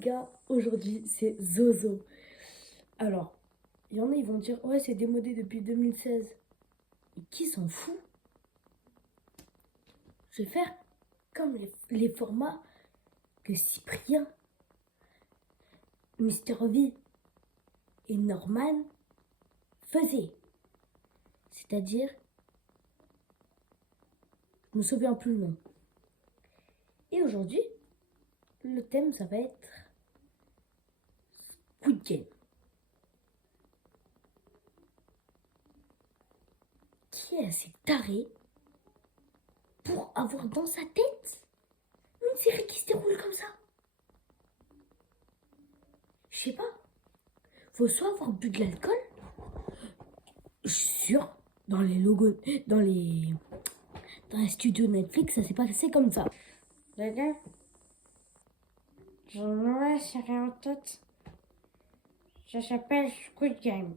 gars, aujourd'hui c'est Zozo. Alors, il y en a, ils vont dire, ouais, c'est démodé depuis 2016. Et qui s'en fout? Je vais faire comme les formats que Cyprien, Mister V et Norman faisaient. C'est-à-dire, je me souviens plus le nom. Et aujourd'hui, le thème, ça va être Squid Game. Qui est assez taré pour avoir dans sa tête une série qui se déroule comme ça? Je sais pas. Faut soit avoir bu de l'alcool, je suis sûre, dans les logos, dans les studios Netflix, ça s'est passé comme ça. Les gars, j'ai une nouvelle série en tête. Ça s'appelle Squid Game.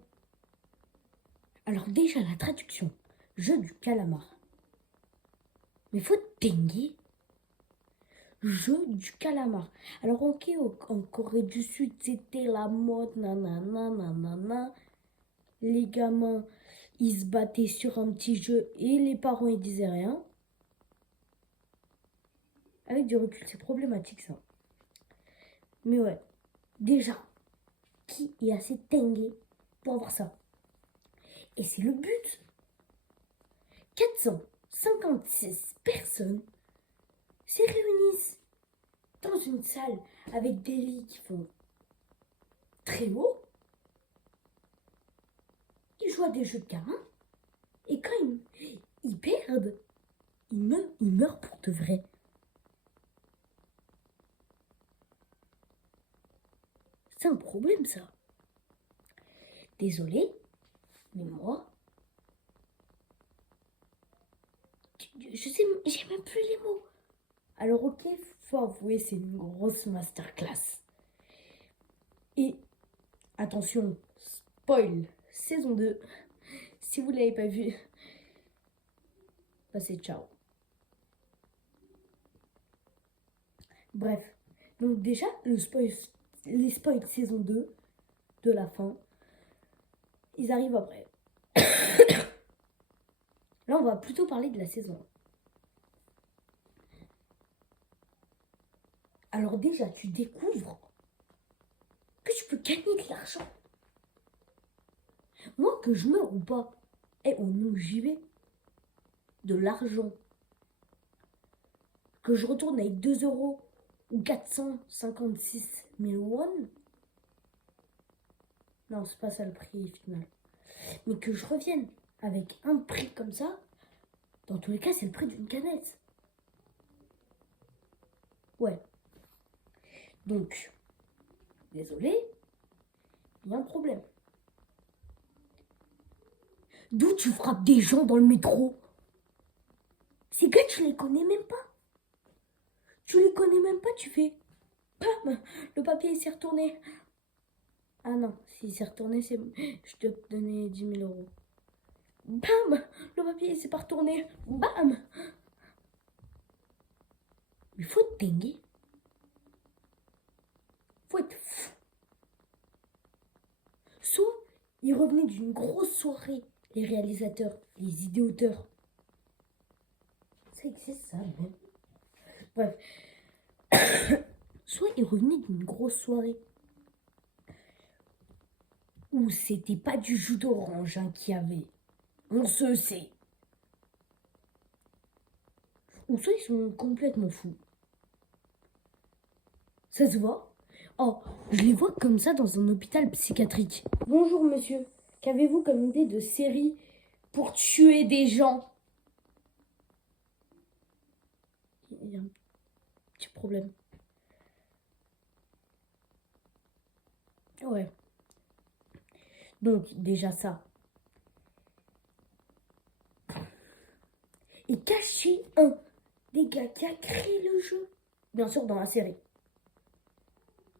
Alors déjà la traduction, jeu du calamar. Mais faut dinguer. Jeu du calamar. Alors ok, en Corée du Sud, c'était la mode, nanana, nanana. Les gamins, ils se battaient sur un petit jeu et les parents, ils disaient rien. Avec du recul, c'est problématique ça. Mais ouais, déjà, qui est assez dingué pour avoir ça? Et c'est le but. 456 personnes se réunissent dans une salle avec des lits qui font très haut. Ils jouent à des jeux de gamins. Et quand ils perdent, ils meurent pour de vrai. C'est un problème ça. Désolé, mais moi, je sais, j'ai même plus les mots. Alors ok, faut avouer, c'est une grosse masterclass. Et attention, spoil, saison 2. Si vous ne l'avez pas vu, passez ciao. Bref, donc déjà, les spoils saison 2 de la fin, ils arrivent après. Là, on va plutôt parler de la saison 1. Alors déjà, tu découvres que tu peux gagner de l'argent. Moi, que je meurs ou pas, au nom j'y vais. De l'argent. Que je retourne avec 2 € ou 456 000 won. Non, c'est pas ça le prix final. Mais que je revienne avec un prix comme ça, dans tous les cas, c'est le prix d'une canette. Ouais. Donc, désolé, il y a un problème. D'où tu frappes des gens dans le métro? Ces gars, tu les connais même pas. Tu les connais même pas, tu fais... Bam, le papier s'est retourné. Ah non, s'il s'est retourné, c'est... Je te donnais 10 000 €. Bam, le papier s'est pas retourné. Bam. Mais faut te dinguer. Faut être fou. Soit ils revenaient d'une grosse soirée, les réalisateurs, les idées-auteurs. Ça existe ça même. Bref. Soit ils revenaient d'une grosse soirée où c'était pas du jus d'orange qu'il y avait. On se sait. Ou soit ils sont complètement fous. Ça se voit. Oh, je les vois comme ça dans un hôpital psychiatrique. Bonjour monsieur, qu'avez-vous comme idée de série pour tuer des gens? Il y a un petit problème. Ouais. Donc, déjà ça. Et cacher un des gars qui a créé le jeu. Bien sûr, dans la série.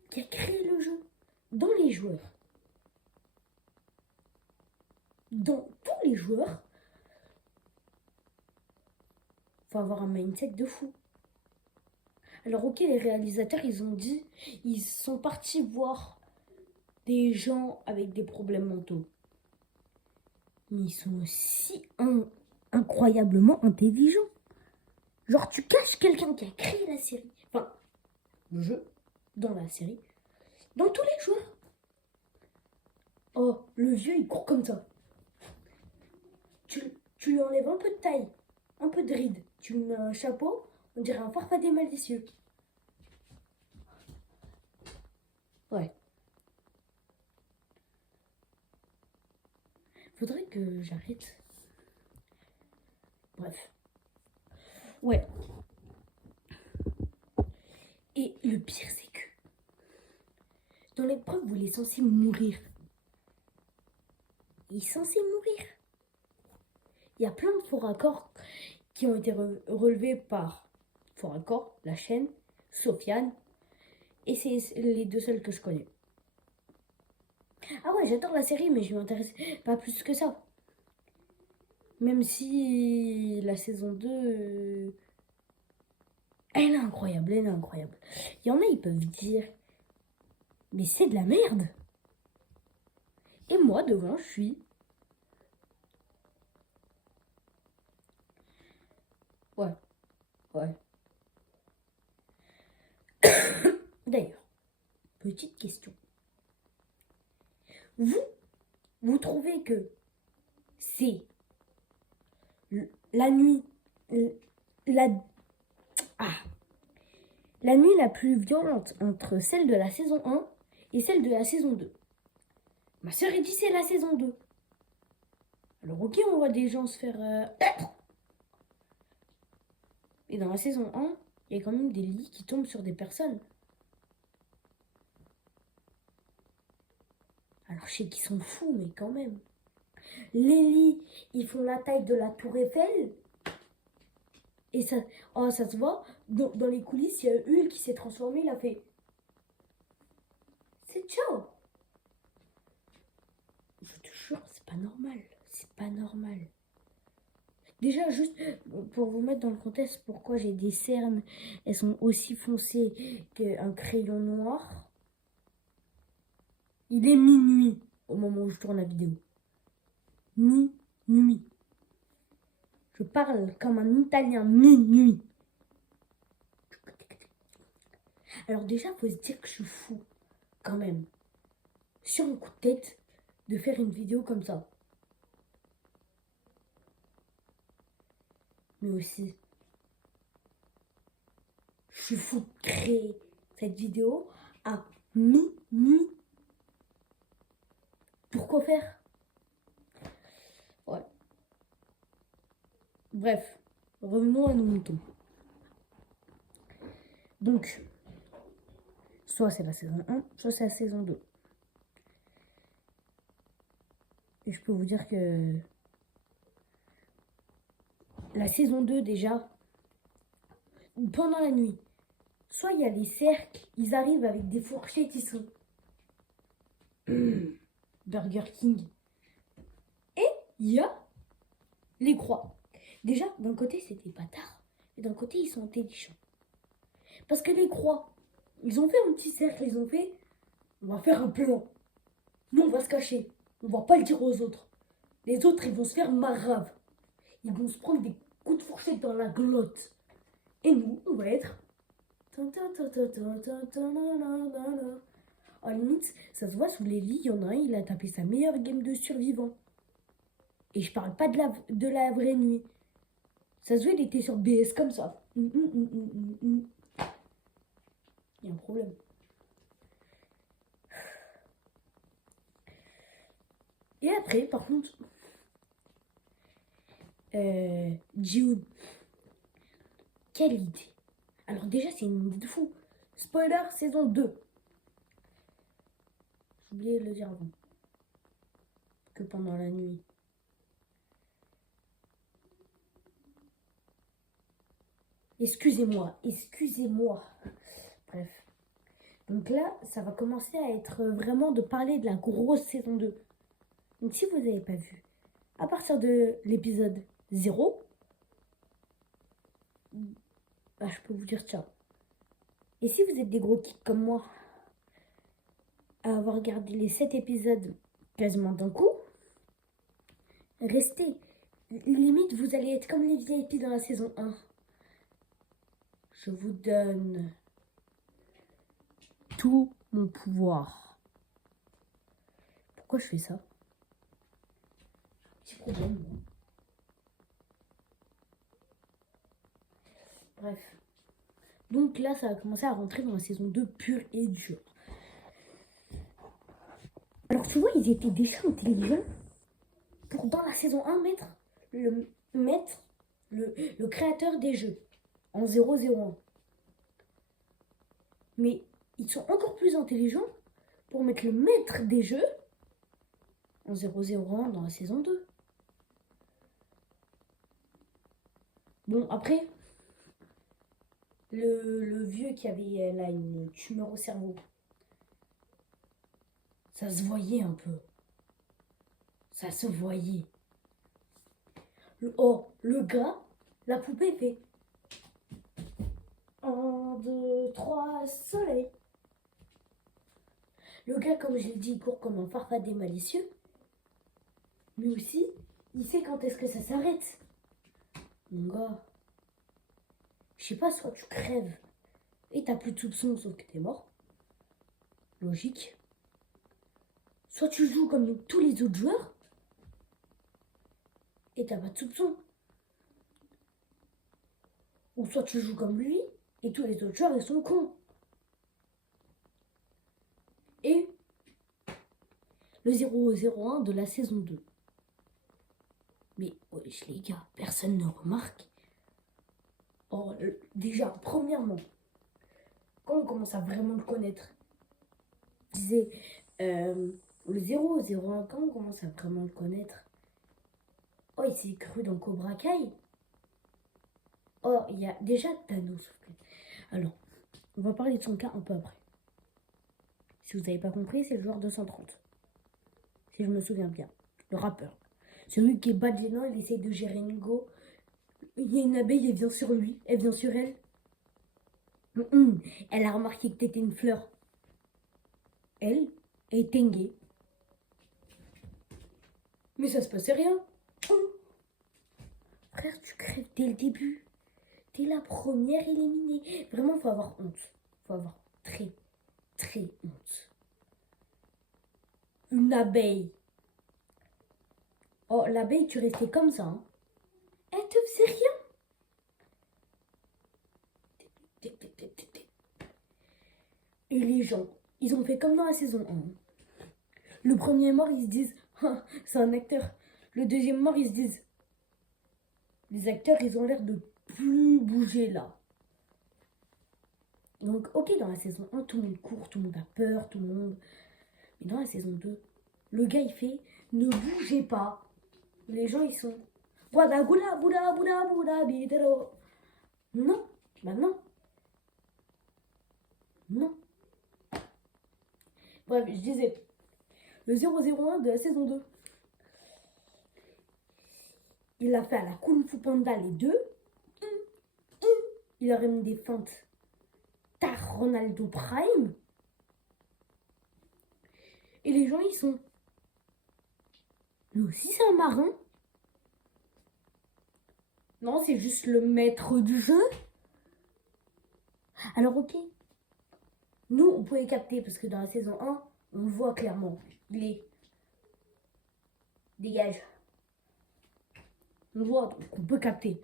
Qui a créé le jeu. Dans les joueurs. Dans tous les joueurs. Faut avoir un mindset de fou. Alors ok, les réalisateurs, ils ont dit, ils sont partis voir des gens avec des problèmes mentaux. Mais ils sont aussi incroyablement intelligents. Genre, tu caches quelqu'un qui a créé la série, enfin, le jeu, dans la série, dans tous les joueurs. Oh, le vieux, il court comme ça. Tu lui enlèves un peu de taille, un peu de ride. Tu lui mets un chapeau, on dirait un farfadet malicieux. Ouais. Faudrait que j'arrête. Bref. Ouais. Et le pire, c'est que dans l'épreuve, vous êtes censé mourir. Il est censé mourir. Il y a plein de faux raccords qui ont été relevés par Faux Raccords, la chaîne, Sofiane, et c'est les deux seuls que je connais. Ah ouais, j'adore la série, mais je m'intéresse pas plus que ça. Même si la saison 2, elle est incroyable, elle est incroyable. Il y en a, ils peuvent dire, mais c'est de la merde. Et moi, devant, je suis... Ouais, ouais. D'ailleurs, petite question. Vous trouvez que c'est la nuit, la, ah, la nuit la plus violente entre celle de la saison 1 et celle de la saison 2? Ma soeur a dit c'est la saison 2. Alors ok, on voit des gens se faire... Et dans la saison 1, il y a quand même des lits qui tombent sur des personnes. Alors je sais qu'ils sont fous, mais quand même. Les lits, ils font la taille de la tour Eiffel. Et ça, oh, ça se voit. Dans les coulisses, il y a Hulk qui s'est transformé, il a fait... C'est ciao. Je te jure, c'est pas normal. C'est pas normal. Déjà, juste pour vous mettre dans le contexte, pourquoi j'ai des cernes, elles sont aussi foncées qu'un crayon noir. Il est minuit au moment où je tourne la vidéo. Minuit. Je parle comme un italien, minuit. Alors déjà, faut se dire que je suis fou, quand même. Sur un coup de tête, de faire une vidéo comme ça. Mais aussi, je suis fou de créer cette vidéo à minuit. Pourquoi faire? Ouais. Bref, revenons à nos moutons. Donc, soit c'est la saison 1, soit c'est la saison 2. Et je peux vous dire que la saison 2 déjà, pendant la nuit, soit il y a les cercles, ils arrivent avec des fourchettes, ils sont... Burger King. Et il y a les croix. Déjà, d'un côté, c'est des bâtards. Et d'un côté, ils sont intelligents. Parce que les croix, ils ont fait un petit cercle, ils ont fait... On va faire un plan. Nous, on va se cacher. On va pas le dire aux autres. Les autres, ils vont se faire marave. Ils vont se prendre des coups de fourchette dans la glotte. Et nous, on va être... En limite, ça se voit sous les lits, il y en a un, il a tapé sa meilleure game de survivant. Et je parle pas de la vraie nuit. Ça se voit, il était sur BS comme ça. Il y a un problème. Et après, par contre, June. Quelle idée. Alors déjà, c'est une idée de fou. Spoiler, saison 2. J'ai oublié de le dire avant. Que pendant la nuit. Excusez-moi. Bref. Donc là, ça va commencer à être vraiment de parler de la grosse saison 2. Donc si vous n'avez pas vu, à partir de l'épisode 0, bah, je peux vous dire ciao. Et si vous êtes des gros kicks comme moi, à avoir regardé les 7 épisodes quasiment d'un coup, restez. Limite, vous allez être comme les VIP dans la saison 1. Je vous donne tout mon pouvoir. Pourquoi je fais ça? Petit problème, moi. Bref. Donc là, ça va commencer à rentrer dans la saison 2 pure et dure. Alors tu vois, ils étaient déjà intelligents pour dans la saison 1 mettre le créateur des jeux en 001. Mais ils sont encore plus intelligents pour mettre le maître des jeux en 001 dans la saison 2. Bon, après, le vieux qui avait là une tumeur au cerveau, ça se voyait un peu. Ça se voyait. Le gars, la poupée fait 1, 2, 3, soleil. Le gars, comme je l'ai dit, il court comme un farfadet malicieux. Mais aussi, il sait quand est-ce que ça s'arrête. Mon gars, je sais pas, soit tu crèves et t'as plus de soupçons sauf que t'es mort. Logique. Soit tu joues comme tous les autres joueurs et t'as pas de soupçons. Ou soit tu joues comme lui et tous les autres joueurs ils sont cons. Et le 001 de la saison 2. Mais wesh les gars, personne ne remarque. Oh, déjà, premièrement, quand on commence à vraiment le connaître, je disais, le 001, quand on commence à vraiment le connaître, oh, il s'est cru dans Cobra Kai. Oh, il y a déjà Thanos. Alors, on va parler de son cas un peu après. Si vous n'avez pas compris, c'est le joueur 230. Si je me souviens bien. Le rappeur. Celui qui est bas de gênant, il essaie de gérer une go. Il y a une abeille, elle vient sur lui. Elle vient sur elle. Elle a remarqué que t'étais une fleur. Elle est Tengue. Mais ça se passait rien. Frère, tu crèves dès le début. T'es la première éliminée. Vraiment, faut avoir honte. Faut avoir très, très honte. Une abeille. Oh, l'abeille, tu restais comme ça. Hein. Elle te faisait rien. Et les gens, ils ont fait comme dans la saison 1. Le premier mort, ils se disent, ah, c'est un acteur. Le deuxième mort, ils se disent, les acteurs, ils ont l'air de plus bouger là. Donc, ok, dans la saison 1, tout le monde court, tout le monde a peur, tout le monde... Mais dans la saison 2, le gars, il fait, ne bougez pas. Les gens, ils sont... Non, bah non. Non. Bref, je disais, le 001 de la saison 2. Il l'a fait à la Kung Fu Panda les deux. Il aurait mis des feintes. Tar Ronaldo Prime. Et les gens, ils sont... Lui aussi, c'est un marin. Non, c'est juste le maître du jeu. Alors, ok. Nous, on pouvait capter, parce que dans la saison 1, on le voit clairement. Il est... Dégage. On le voit, donc on peut capter.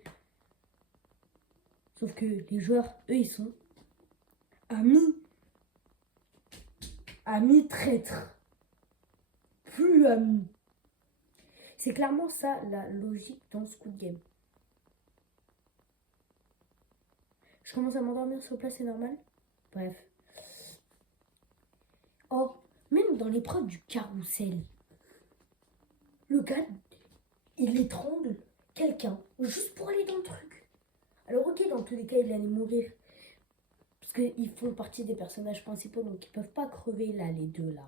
Sauf que les joueurs, eux, ils sont amis. Amis traîtres. Plus amis. C'est clairement ça la logique dans Squid Game. Je commence à m'endormir sur place, c'est normal. Bref. Oh, même dans l'épreuve du carrousel, le gars, il étrangle quelqu'un juste pour aller dans le truc. Alors ok, dans tous les cas, il allait mourir. Parce qu'ils font partie des personnages principaux, donc ils peuvent pas crever là, les deux là.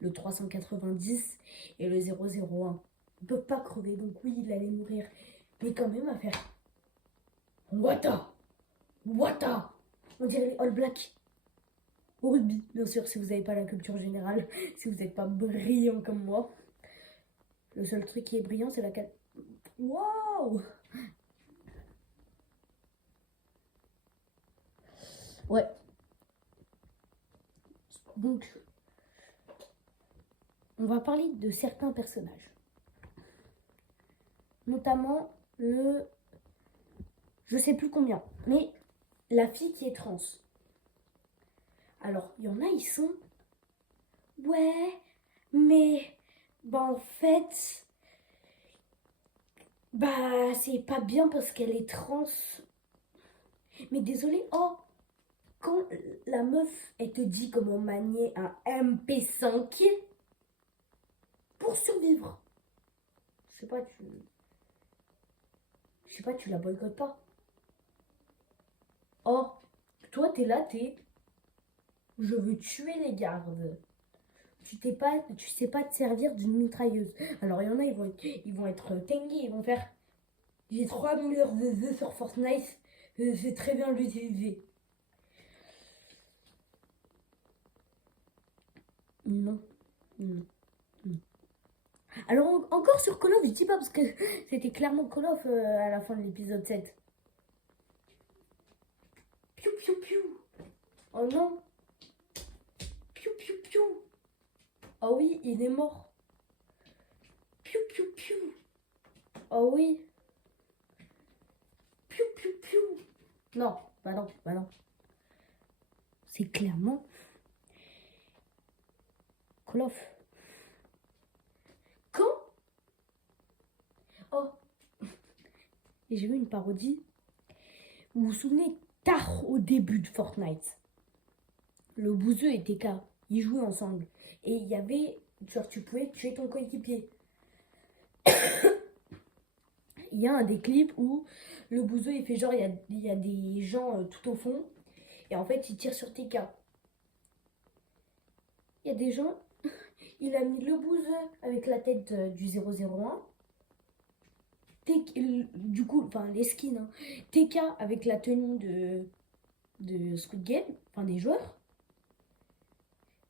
Le 390 et le 001. Ils peuvent pas crever, donc oui, il allait mourir. Mais quand même à faire... Wata! On dirait les All Blacks. au rugby, bien sûr, si vous n'avez pas la culture générale, si vous n'êtes pas brillant comme moi. Le seul truc qui est brillant, c'est laquelle. Waouh! Ouais. Donc, on va parler de certains personnages. Notamment le... Je sais plus combien, mais la fille qui est trans. Alors, il y en a, ils sont... Ouais, mais... Bah en fait... Bah c'est pas bien parce qu'elle est trans. Mais désolé, oh, quand la meuf, elle te dit comment manier un MP5 pour survivre. Je sais pas, tu la boycottes pas. Oh, toi t'es là, je veux tuer les gardes. Tu sais pas te servir d'une mitrailleuse. Alors il y en a, ils vont être tengués, ils vont faire. J'ai 3000 heures de jeu sur Fortnite, je sais très bien l'utiliser. Non, non, non. Alors encore sur Call of, je dis pas parce que c'était clairement Call of à la fin de l'épisode 7. Piou piou piou. Oh non. Piou piou piou. Oh oui, il est mort. Piou piou piou. Oh oui. Piou piou piou. Non, bah non, bah non. C'est clairement Call of. Quand? Oh. Et j'ai vu une parodie. Vous vous souvenez, tard au début de Fortnite, le Bouzeux et TK, ils jouaient ensemble. Et il y avait, genre tu pouvais tuer ton coéquipier. Il y a un des clips où le Bouzeux il fait genre, il y a des gens tout au fond. Et en fait, il tire sur TK. Il y a des gens, il a mis le Bouzeux avec la tête du 001. Du coup, enfin les skins, hein. TK avec la tenue de Squid Game, enfin des joueurs.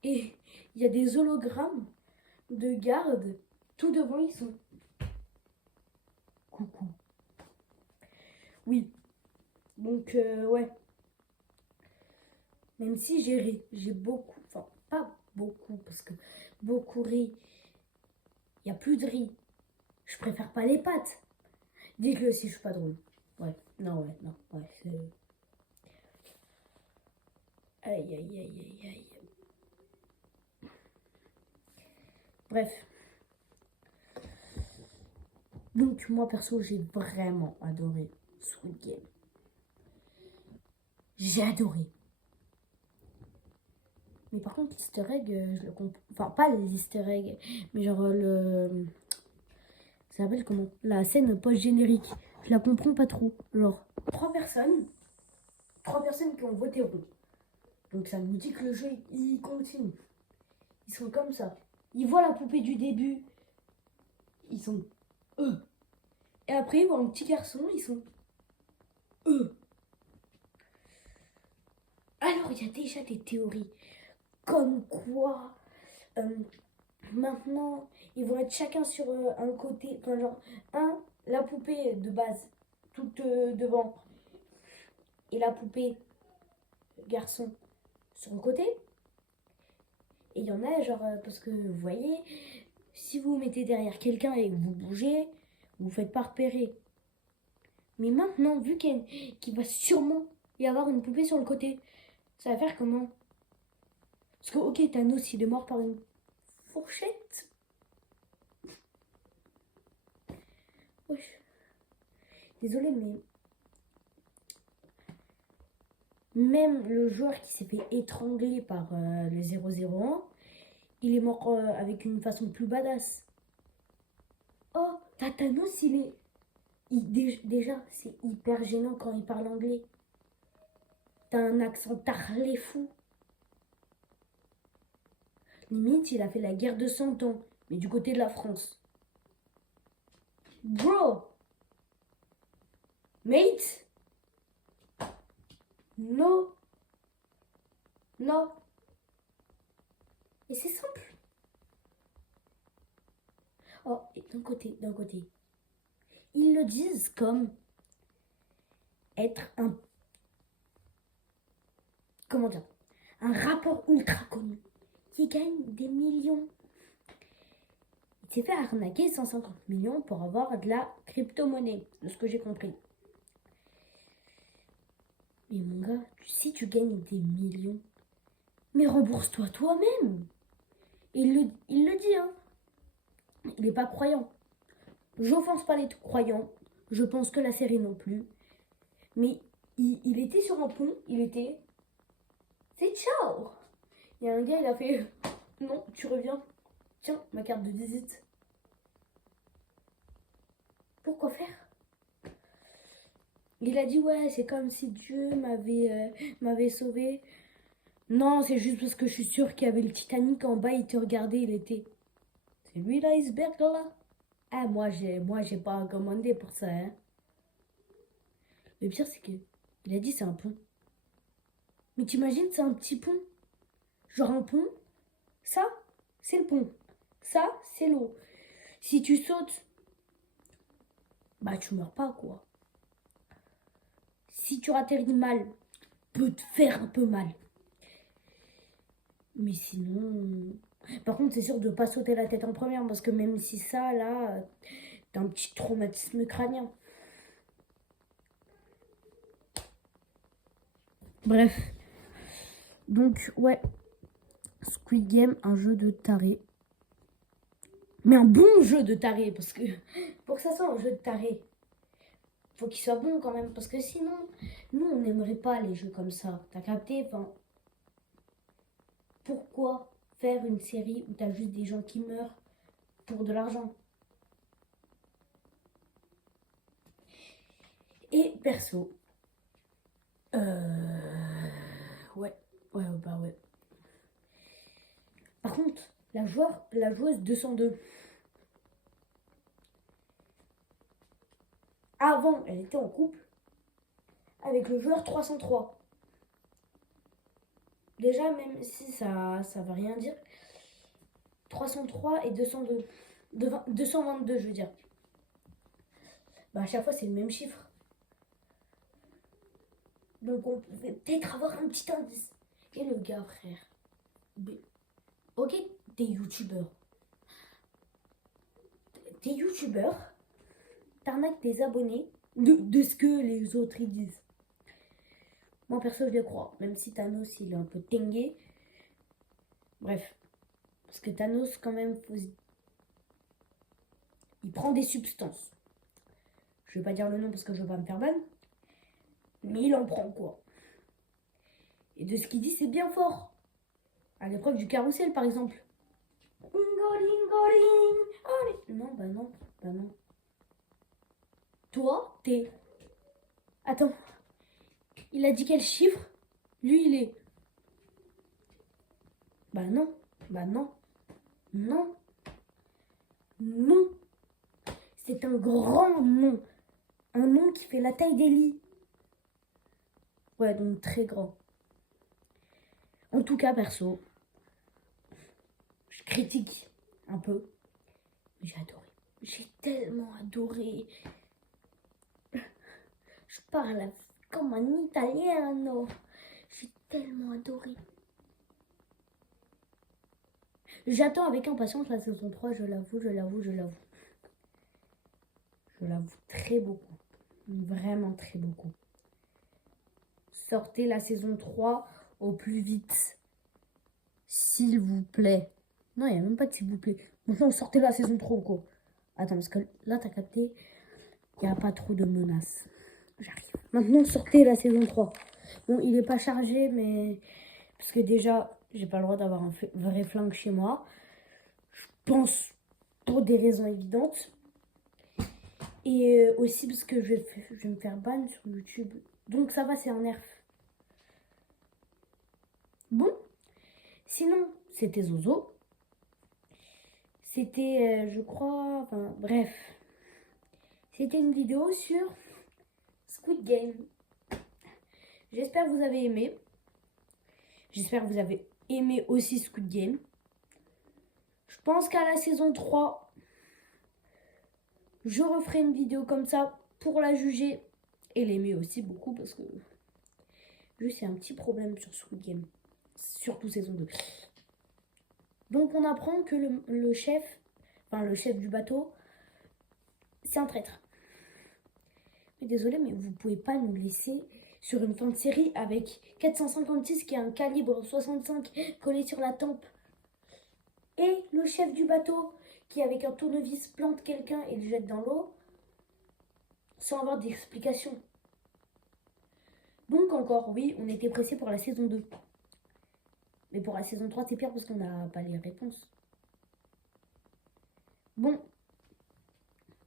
Et il y a des hologrammes de gardes tout devant, ils sont. Coucou. Oui. Donc, ouais. Même si j'ai ri, j'ai beaucoup, enfin, pas beaucoup, parce que beaucoup ri. Il n'y a plus de riz. Je préfère pas les pâtes. Dites-le si je suis pas drôle. Ouais, non, ouais, c'est. Aïe, aïe, aïe, aïe, aïe. Bref. Donc, moi, perso, j'ai vraiment adoré Squid Game. J'ai adoré. Mais par contre, l'easter egg, je le comprends. Enfin, pas les easter eggs, mais genre le. Ça s'appelle comment? La scène post-générique. Je la comprends pas trop. Genre, trois personnes qui ont voté rond. Donc ça nous dit que le jeu, il continue. Ils sont comme ça. Ils voient la poupée du début. Ils sont eux. Et après, ils voient un petit garçon. Ils sont eux. Alors, il y a déjà des théories. Comme quoi, maintenant, ils vont être chacun sur un côté. Enfin, genre, la poupée de base, toute devant. Et la poupée garçon sur le côté. Et il y en a, genre, parce que vous voyez, si vous vous mettez derrière quelqu'un et que vous bougez, vous ne faites pas repérer. Mais maintenant, vu qu'il va sûrement y avoir une poupée sur le côté, ça va faire comment? Parce que, ok, Thanos, il est mort par une fourchette. Wesh. Désolé, mais même le joueur qui s'est fait étrangler par le 001, il est mort avec une façon plus badass. Oh, Thanos, déjà, c'est hyper gênant quand il parle anglais. T'as un accent tarlé fou. Limite, il a fait la guerre de 100 ans, mais du côté de la France. Bro! Mate? No. No. Et c'est simple. Oh, et d'un côté, ils le disent comme être un, comment dire, un rappeur ultra connu qui gagne des millions. Il s'est fait arnaquer 150 millions pour avoir de la crypto-monnaie, de ce que j'ai compris. Mais mon gars, si tu gagnes des millions, mais rembourse-toi toi-même. Il le dit, hein. Il n'est pas croyant. J'offense pas les croyants. Je pense que la série non plus. Mais il était sur un pont. C'est ciao. Il y a un gars, il a fait non, tu reviens. Tiens, ma carte de visite. Pourquoi faire? Il a dit ouais, c'est comme si Dieu m'avait sauvé. Non, c'est juste parce que je suis sûre qu'il y avait le Titanic en bas, il te regardait, il était. C'est lui l'iceberg là? Ah, moi j'ai pas commandé pour ça, hein. Le pire, c'est que il a dit c'est un pont. Mais t'imagines, c'est un petit pont. Genre un pont, ça, c'est le pont. Ça, c'est l'eau. Si tu sautes, bah tu meurs pas, quoi. Si tu atterris mal, peut te faire un peu mal. Mais sinon... Par contre, c'est sûr de ne pas sauter la tête en première, parce que même si ça, là, t'as un petit traumatisme crânien. Bref. Donc, ouais. Squid Game, un jeu de taré. Mais un bon jeu de taré, parce que pour que ça soit un jeu de taré, faut qu'il soit bon quand même, parce que sinon, nous, on n'aimerait pas les jeux comme ça. T'as capté? Enfin, pourquoi faire une série où t'as juste des gens qui meurent pour de l'argent? Et perso, ouais, bah ouais. Par contre, la joueuse 202, avant, elle était en couple avec le joueur 303. Déjà, même si ça veut rien dire, 303 et 202. 222, je veux dire. Bah, à chaque fois, c'est le même chiffre. Donc, on pouvait peut-être avoir un petit indice. Et le gars, frère. Ok, t'es youtubeur. T'arnaques tes abonnés de ce que les autres ils disent. Moi, perso, je les crois. Même si Thanos, il est un peu tengué. Bref. Parce que Thanos, quand même, il prend des substances. Je vais pas dire le nom parce que je veux pas me faire ban. Mais il en prend, quoi. Et de ce qu'il dit, c'est bien fort. À l'épreuve du carrousel, par exemple. Non, bah non, bah non. Toi, t'es... Attends. Il a dit quel chiffre? Lui, il est... Bah non, bah non, non, non. C'est un grand nom. Un nom qui fait la taille des lits. Ouais, donc très grand. En tout cas, perso, je critique un peu. Mais j'ai adoré. J'ai tellement adoré. Je parle comme un italien. J'ai tellement adoré. J'attends avec impatience la saison 3, je l'avoue. Je l'avoue très beaucoup. Vraiment très beaucoup. Sortez la saison 3 au plus vite. S'il vous plaît. Non, il n'y a même pas de s'il vous plaît. Maintenant, sortez la saison 3 quoi. Attends, parce que là, t'as capté, il n'y a pas trop de menaces. J'arrive. Maintenant, sortez la saison 3. Bon, il n'est pas chargé, mais... Parce que déjà, j'ai pas le droit d'avoir un vrai flingue chez moi. Je pense pour des raisons évidentes. Et aussi parce que je vais me faire ban sur YouTube. Donc ça va, c'est un nerf. Bon. Sinon, c'était Zozo. C'était, je crois... Enfin, bref. C'était une vidéo sur Squid Game. J'espère que vous avez aimé. J'espère que vous avez aimé aussi Squid Game. Je pense qu'à la saison 3, je referai une vidéo comme ça pour la juger et l'aimer aussi beaucoup parce que juste il y a un petit problème sur Squid Game, surtout saison 2. Donc on apprend que le chef du bateau, c'est un traître. Mais désolé, mais vous pouvez pas nous laisser sur une fin de série avec 456 qui a un calibre 65 collé sur la tempe. Et le chef du bateau qui, avec un tournevis, plante quelqu'un et le jette dans l'eau sans avoir d'explication. Donc encore, oui, on était pressé pour la saison 2. Mais pour la saison 3, c'est pire parce qu'on n'a pas les réponses. Bon,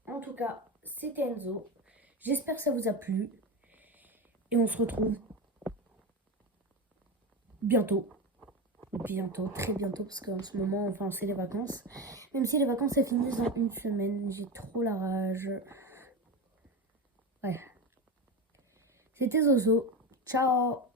en tout cas, c'était Enzo. J'espère que ça vous a plu. Et on se retrouve bientôt. Bientôt, très bientôt, parce qu'en ce moment, enfin, c'est les vacances. Même si les vacances, elles finissent dans une semaine. J'ai trop la rage. Ouais. C'était Zozo. Ciao.